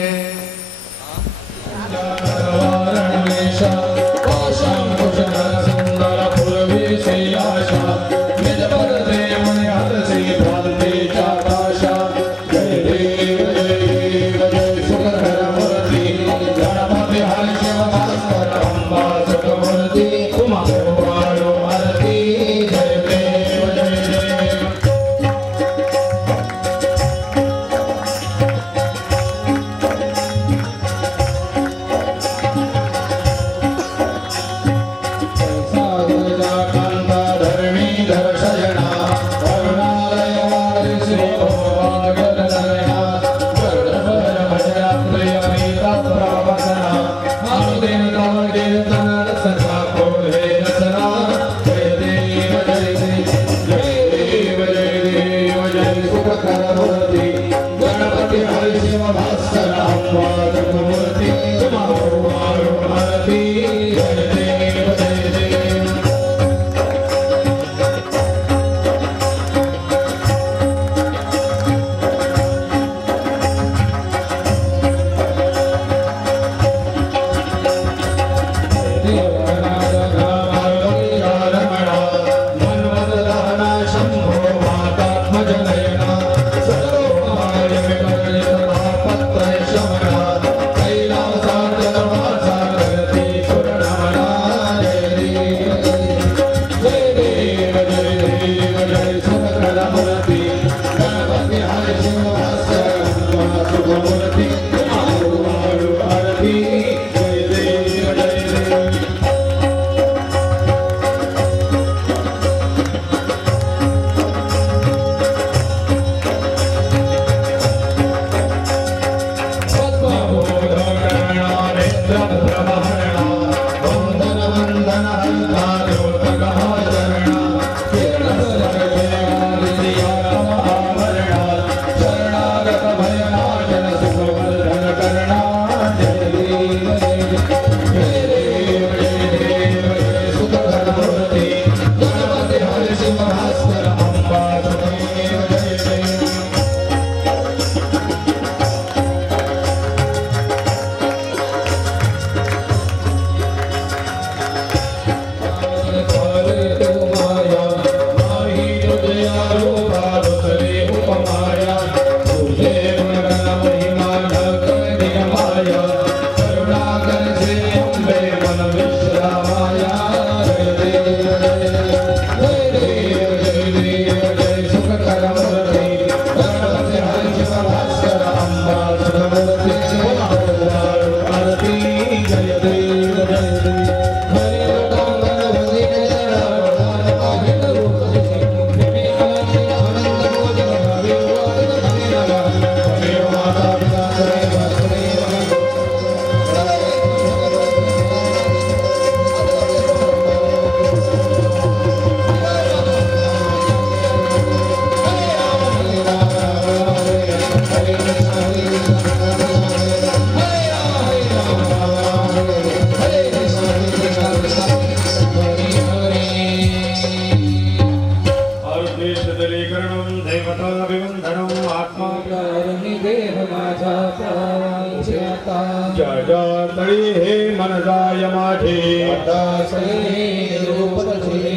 आता जय जय तळी हे मन जाय माझे आता सैने रूप तुझे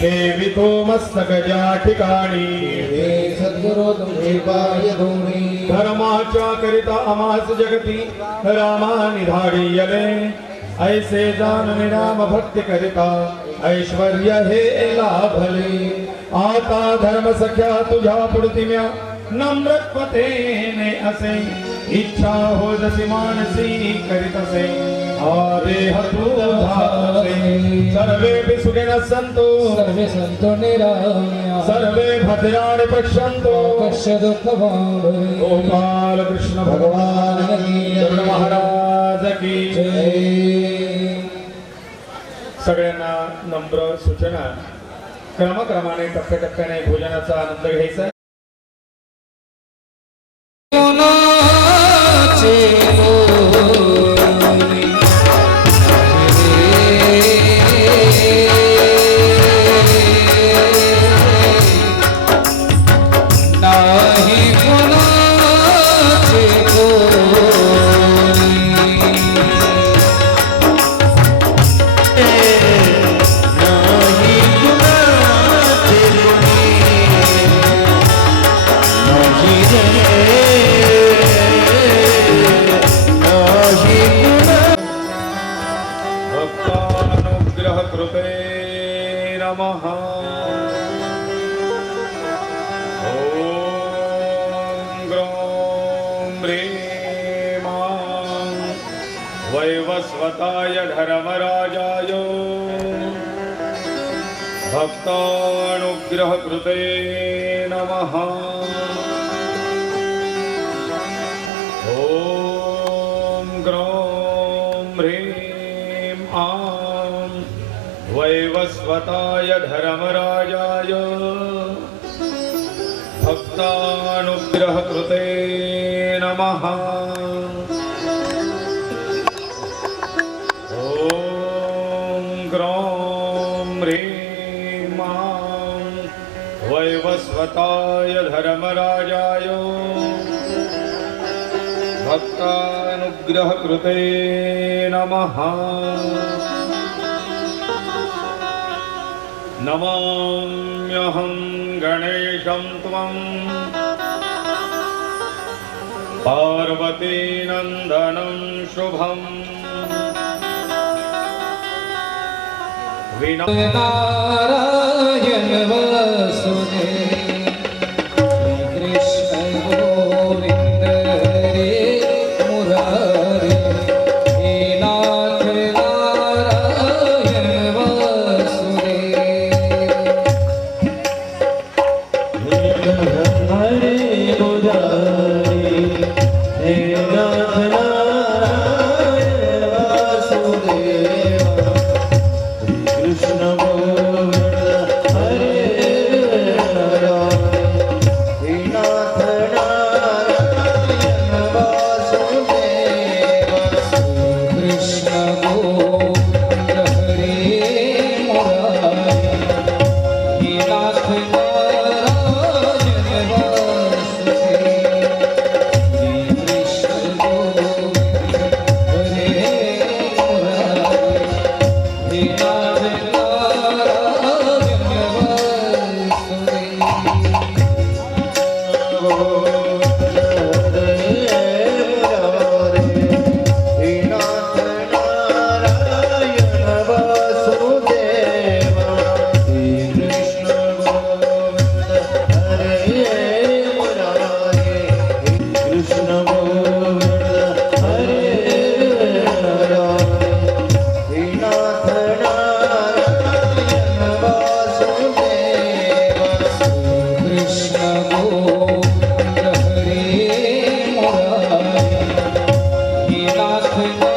देवी तो मस्तक ज्या ठिकाणी हे सद्गुरु तुमचे पाय धुणे धर्माच्या करिता आमास जगती रामानि धाडियले ऐसे जाणने राम भक्ती करिता ऐश्वर्य हे लाभले आता धर्म सख्या तुझ्या पुढती म्या नम्रत्वतेने असे इच्छा हो जशी मानसी करीत असे हा देह तुझा असे सर्वे सुखेन संतो सर्वे संतो निरामया सर्वे भद्राणि पश्यन्तो पश्य दुःख भावे गोपाल कृष्ण भगवान की महाराज की जय सगळ्यांना नम्र सूचना क्रमाक्रमाने टप्प्याटप्प्याने भोजनाचा आनंद घ्यायचा भक्तानुग्रह कृते नमः ॐ ग्रौं ह्रीं वैवस्वताय धर्मराजाय भक्तानुग्रह कृते नमः ॐ ग्रौं ह्रीं वैवस्वताय धर्मराजाय भक्तानुग्रह कृते नमः ॐ ग्रौं ह्रीं वैवस्वताय धर्मराजाय भक्तानुग्रह कृते नमः नमाम्यहं गणेशं त्वं पार्वतीनन्दनं शुभम् नारायण वसुदेव कृष्ण गोविंद हरे मुरारी हे नाथ नारायण वसुदेव हरे मुरारी हे नाथ नारायण वासुदेव कृष्ण गोविंद हरे हे नाथ नारायण वासुदेव कृष्ण गोविंद हरे मुरारी हे नाथ नारायण वसुदेव कृष्ण गोविंद हरे मुरारी हे नाथ कृष्ण